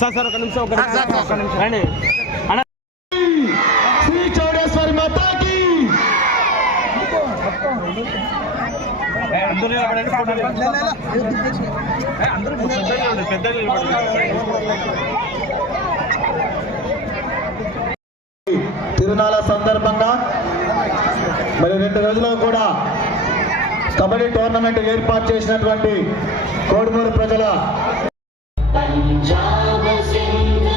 Sir sir ఒక నిమిషం ఒక నిమిషం రండి శ్రీ చౌడేశ్వరి మాతాకి అందరూ అందరూ. తిరునాళ సందర్భంగా మరి రెండు రోజులు కూడా కబడ్డీ టోర్నమెంట్ ఏర్పాటు చేసినటువంటి కోడుమూరు ప్రజల Punjab Singh.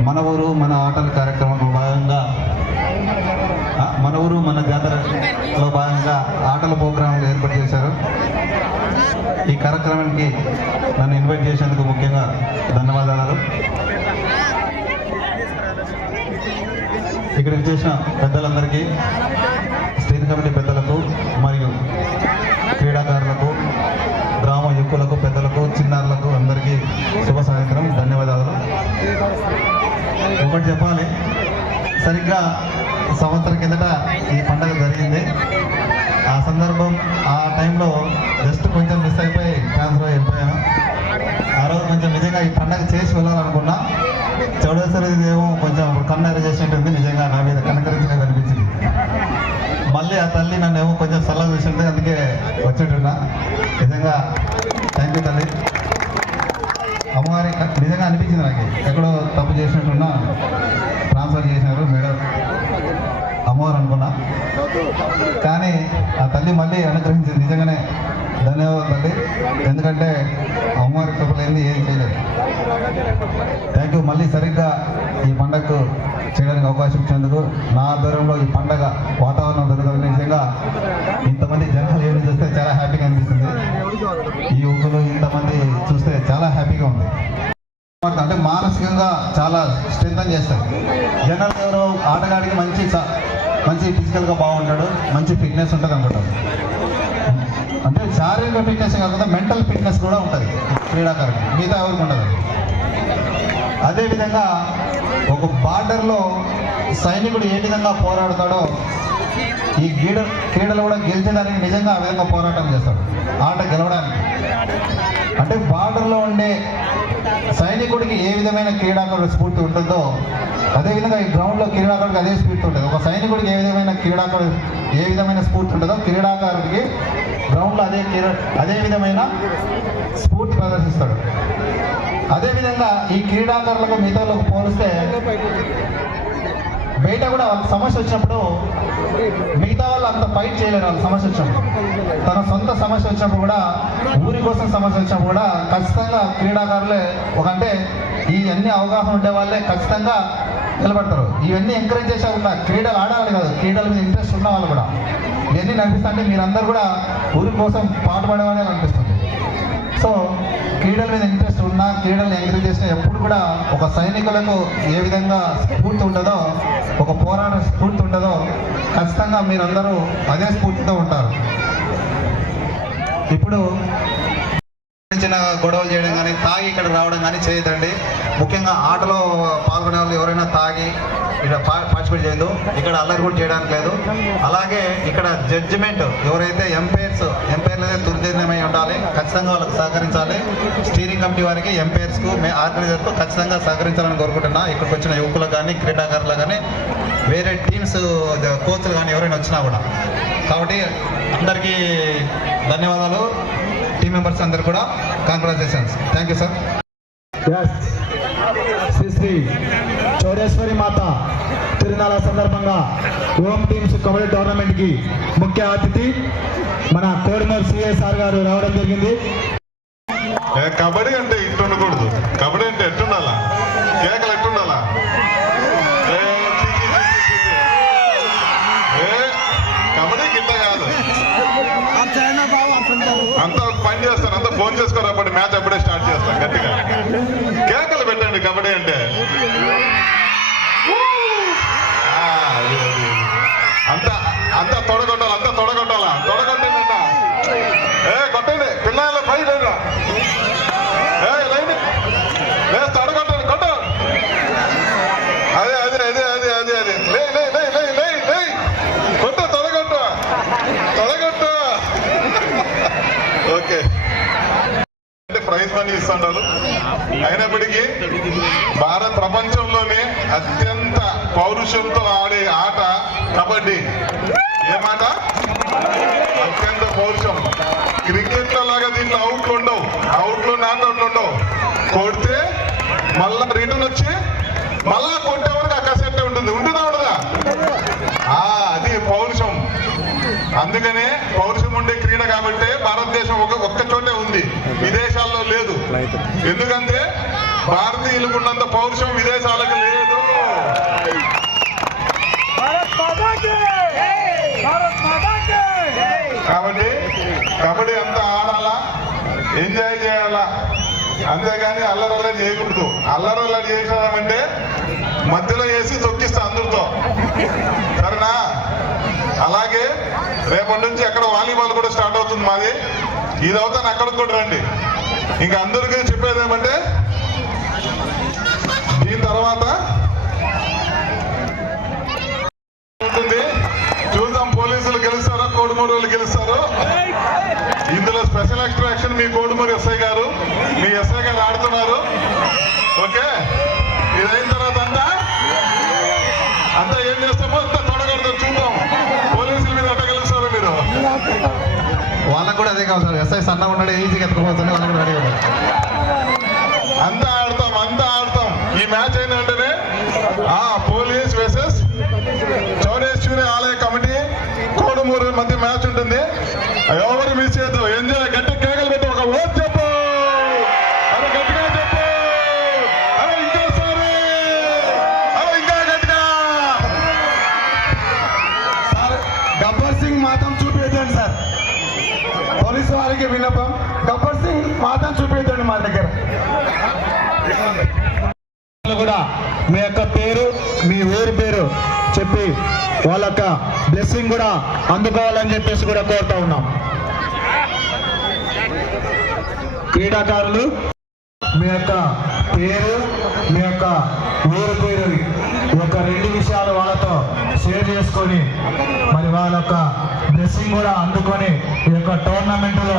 మన ఊరు మన ఆటల కార్యక్రమంలో భాగంగా మన ఊరు మన జాతరలో భాగంగా ఆటల ప్రోగ్రాంలు ఏర్పాటు చేశారు. ఈ కార్యక్రమానికి నన్ను ఇన్వైట్ చేసేందుకు ముఖ్యంగా ధన్యవాదాలు. ఇక్కడికి చేసిన పెద్దలందరికీ స్టేట్ కమిటీ పెద్ద శుభ సాయంత్రం ధన్యవాదాలు. ఒకటి చెప్పాలి. సరిగ్గా సంవత్సరం కిందట ఈ పండగ జరిగింది. ఆ సందర్భం ఆ టైంలో జస్ట్ కొంచెం మిస్ అయిపోయి ట్రాన్స్ఫర్ అయిపోయాను. ఆ రోజు కొంచెం నిజంగా ఈ పండగ చేసి వెళ్ళాలనుకున్నా చౌడేశ్వరి దేవం కొంచెం కన్నెర చేసినట్టుంది నిజంగా నా మీద కనకరించినట్టు అనిపించింది మళ్ళీ ఆ తల్లి నన్ను ఏమో కొంచెం సలహా చూసింటే అందుకే వచ్చేటున్నా నిజంగా థ్యాంక్ యూ తల్లి అమ్మవారి క- నిజంగా అనిపించింది నాకు ఎక్కడో తప్పు చేసినట్టున్నా ట్రాన్స్ఫర్ చేశారు మేడం. అమ్మవారు అనుకున్నా. కానీ ఆ తల్లి మళ్ళీ అనుగ్రహించింది. నిజంగానే ధన్యవాదాలు తల్లి. ఎందుకంటే అమ్మవారి కృప ఏం చేయలేదు. థ్యాంక్ యూ మళ్ళీ సరిగ్గా ఈ పండగకు చేయడానికి అవకాశం ఇచ్చినందుకు నా ఆధ్వర్యంలో ఈ పండగ సిద్ధం చేస్తారు జనరల్ ఎవరో ఆటగాడికి మంచి మంచి ఫిజికల్గా బాగుంటాడు మంచి ఫిట్నెస్ ఉంటుంది అనుకుంటారు అంటే శారీరక ఫిట్నెస్ కాకుండా మెంటల్ ఫిట్నెస్ కూడా ఉంటుంది క్రీడాకారుడు మిగతా ఎవరికి ఉండదు. అదేవిధంగా ఒక బార్డర్లో సైనికుడు ఏ విధంగా పోరాడతాడో ఈ గీడ క్రీడలు కూడా గెలిచేదానికి నిజంగా ఆ విధంగా పోరాటం చేస్తాడు. ఆట గెలవడానికి. అంటే బార్డర్లో ఉండే సైనికుడికి ఏ విధమైన క్రీడాకారుడు స్ఫూర్తి ఉంటుందో అదేవిధంగా ఈ గ్రౌండ్లో క్రీడాకారుడికి అదే స్ఫూర్తి ఉంటుంది. ఒక సైనికుడికి ఏ విధమైన క్రీడాకారుడు ఏ విధమైన స్ఫూర్తి ఉంటుందో క్రీడాకారుడికి గ్రౌండ్లో అదే క్రీడా అదే విధమైన స్ఫూర్తి ప్రదర్శిస్తాడు. అదేవిధంగా ఈ క్రీడాకారులకు మిగతాలకు పోలిస్తే బయట కూడా వాళ్ళకి సమస్య వచ్చినప్పుడు మిగతా వాళ్ళు అంత ఫైట్ చేయలేరు వాళ్ళ సమస్య వచ్చినప్పుడు. తన సొంత సమస్య వచ్చినప్పుడు కూడా ఊరి కోసం సమస్య వచ్చినప్పుడు కూడా ఖచ్చితంగా క్రీడాకారులే ఒక అంటే ఈ అన్ని అవగాహన ఉండే వాళ్ళే ఖచ్చితంగా నిలబడతారు. ఇవన్నీ ఎంకరేజ్ చేసే ఉన్న క్రీడలు ఆడాలి కాదు క్రీడల మీద ఇంట్రెస్ట్ ఉన్న వాళ్ళు కూడా. ఇవన్నీ నడిపిస్తుంటే మీరందరూ కూడా ఊరి కోసం పాటుపడేవాడే అనిపిస్తుంది. సో క్రీడల మీద ఇంట్రెస్ట్ ఉన్నా క్రీడల్ని ఎంకరేజ్ చేసిన ఎప్పుడు కూడా ఒక సైనికులకు ఏ విధంగా స్ఫూర్తి ఉంటుందో ఒక పోరాట స్ఫూర్తి ఉంటుందో ఖచ్చితంగా మీరందరూ అదే స్ఫూర్తితో ఉంటారు. ఇప్పుడు చిన్న గొడవలు చేయడం కానీ తాగి ఇక్కడ రావడం కానీ చేయదండి ముఖ్యంగా ఆటలో పాల్గొనే వాళ్ళు ఎవరైనా తాగి ఇక్కడ పార్టిసిపేట్ చేయదు ఇక్కడ అల్లరి కూడా చేయడానికి లేదు. అలాగే ఇక్కడ జడ్జిమెంట్ ఎవరైతే ఎంపైర్స్ ఎంపైర్లు అయితే దుర్దీర్ణమై ఉండాలి ఖచ్చితంగా వాళ్ళకి సహకరించాలి. స్టీరింగ్ కమిటీ వారికి ఎంపైర్స్కు మే ఆర్గనైజర్కు ఖచ్చితంగా సహకరించాలని కోరుకుంటున్నా. ఇక్కడికి వచ్చిన యువకులకు కానీ క్రీడాకారులు కానీ వేరే టీమ్స్ కోచ్లు కానీ ఎవరైనా వచ్చినా కూడా. కాబట్టి అందరికీ ధన్యవాదాలు. టీం మెంబర్స్ అందరు కూడా congratulations thank you sir Shri Shri Chowdeshwari Mata తిరునాళ సందర్భంగా ఓం టీమ్స్ కబడ్డీ టోర్నమెంట్కి ముఖ్య అతిథి మన కోడిమూరు సిఎస్ఆర్ గారు రావడం జరిగింది. కబడ్డీ అంటే ఇట్టు ఉండకూడదు. కబడ్డీ అంటే ఎట్టుండాలా? కేకలు ఫోన్ చేసుకోరు మ్యాచ్ అప్పుడే స్టార్ట్ చేస్తాం గట్టిగా. మనీ అయినప్పటికీ భారత ప్రపంచంలోనే అత్యంత పౌరుషంతో ఆడే ఆట కబడ్డీ. ఏమాట అత్యంత పౌరుషం. క్రికెట్ లాగా దీంట్లో అవుట్లు ఉండవు. అవుట్లు నాట్అవుట్లు ఉండవు. కొడితే మళ్ళా రిటర్న్ వచ్చి మళ్ళా కొట్టే వరకు అక్కసెట్టే ఉంటుంది. ఉంటుందా ఉండదా? అది పౌరుషం. అందుకనే పౌరుషం ఉండే క్రీడ కాబట్టి భారతదేశం ఒక ఒక్క చోటే ఎందుకంటే భారతీయులకు ఉన్నంత పౌరుషం విదేశాలకు లేదు. కాబట్టి కబడ్డీ అంతా ఆడాలా? ఎంజాయ్ చేయాలా? అంతేగాని అల్లరల్లరి చేయకూడదు. అల్లరల్లరి చేసామంటే మధ్యలో వేసి తొక్కిస్తా అందరితో. సరేనా? అలాగే రేపటి నుంచి అక్కడ వాలీబాల్ కూడా స్టార్ట్ అవుతుంది మాది. ఇది అవుతాను అక్కడికి కూడా రండి. ఇంకా అందరికీ చెప్పేది ఏమంటే దీని తర్వాత ఉంటుంది. చూద్దాం పోలీసులు గెలుస్తారో కోడుమూరు వాళ్ళు గెలుస్తారో. ఇందులో స్పెషల్ ఎక్స్ట్రాక్షన్ మీ కోడుమూరు ఎస్ఐ గారు వాళ్ళకు కావాలి ఎస్ఐ సన్నగా ఉన్నాడు ఈజీగా ఎత్తుకుపోతుంది వాళ్ళకు కూడా రెడీ ఉన్నారు అంతా ఆడతాం అంతా ఆడతాం. ఈ మ్యాచ్ అయిన వెంటనే ఆ పోలీస్ వేసెస్ చౌరేశ్వరి ఆలయ కమిటీ కోడుమూరు మధ్య మ్యాచ్ ఉంటుంది. ఎవరు మిస్ చేయద్దు. ఎంజాయ్ గట్టి కేకలు పెట్టి ఒక ఓట్ చెప్పు. గబ్బర్ చూపించండి మా దగ్గర. కూడా మీ యొక్క పేరు మీ ఊరి పేరు చెప్పి వాళ్ళ యొక్క బ్లెస్సింగ్ కూడా అందుకోవాలని చెప్పేసి కూడా కోరుతా ఉన్నాం. క్రీడాకారులు మీ యొక్క పేరు మీ యొక్క ఊరు పేరు ఒక యొక్క రెండు విషయాలు వాళ్ళతో షేర్ చేసుకొని మరి వాళ్ళ యొక్క బ్లెస్సింగ్ కూడా అందుకొని ఈ యొక్క టోర్నమెంట్లో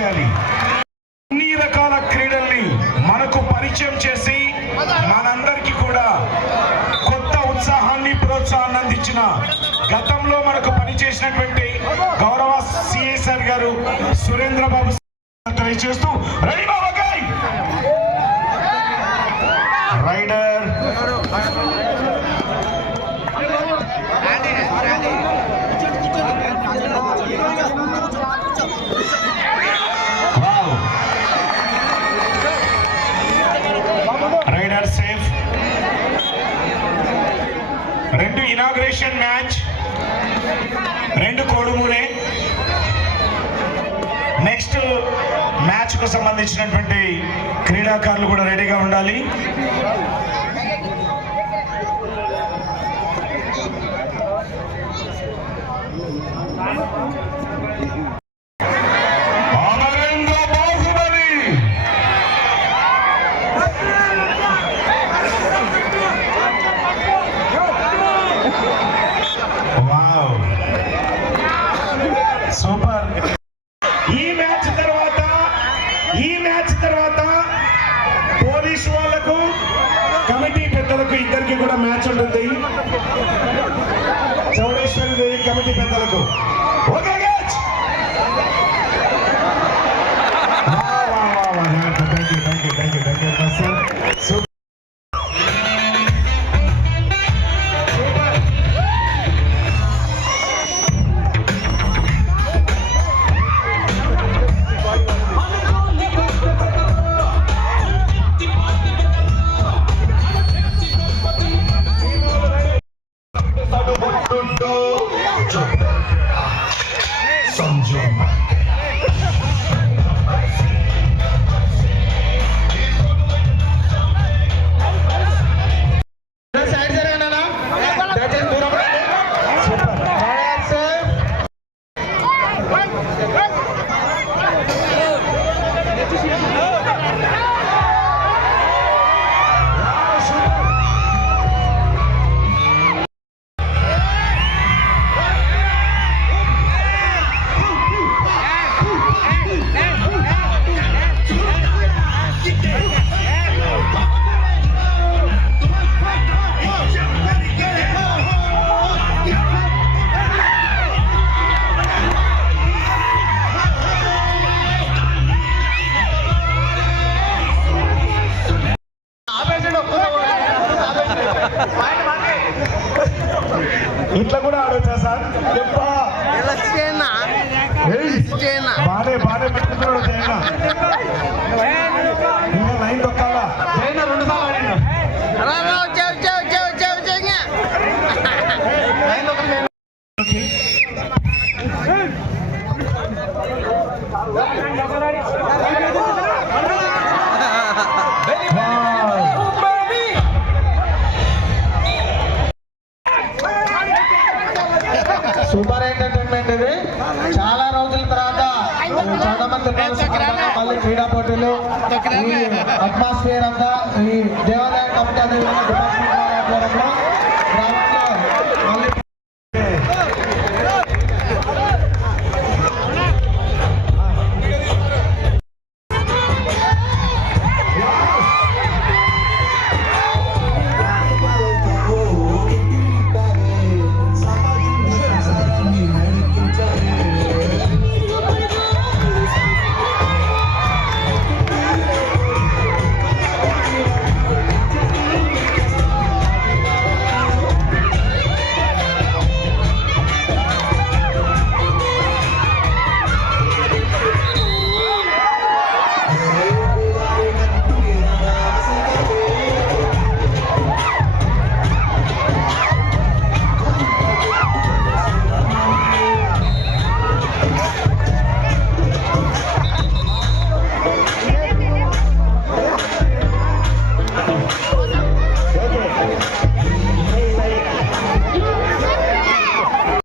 చేయాలి. అన్ని రకాల క్రీడల్ని మనకు పరిచయం చేసి మనందరికీ కూడా కొత్త ఉత్సాహాన్ని ప్రోత్సాహాన్ని అందించిన గతంలో మనకు పనిచేసినటువంటి గౌరవ సిఎస్ఆర్ గారు సురేంద్రబాబు తెలియజేస్తూ రెడీ రెండు ఇనాగ్రేషన్ మ్యాచ్ రెండు కోడుమూలే. నెక్స్ట్ మ్యాచ్కు సంబంధించినటువంటి క్రీడాకారులు కూడా రెడీగా ఉండాలి. ఇట్లా కూడా ఆడొచ్చా సార్. చెప్పా. ఉండాలి క్రీడా పోటీలు అట్మాస్ఫియర్ అంతా ఈ దేవాలయ కమిటీ అనేది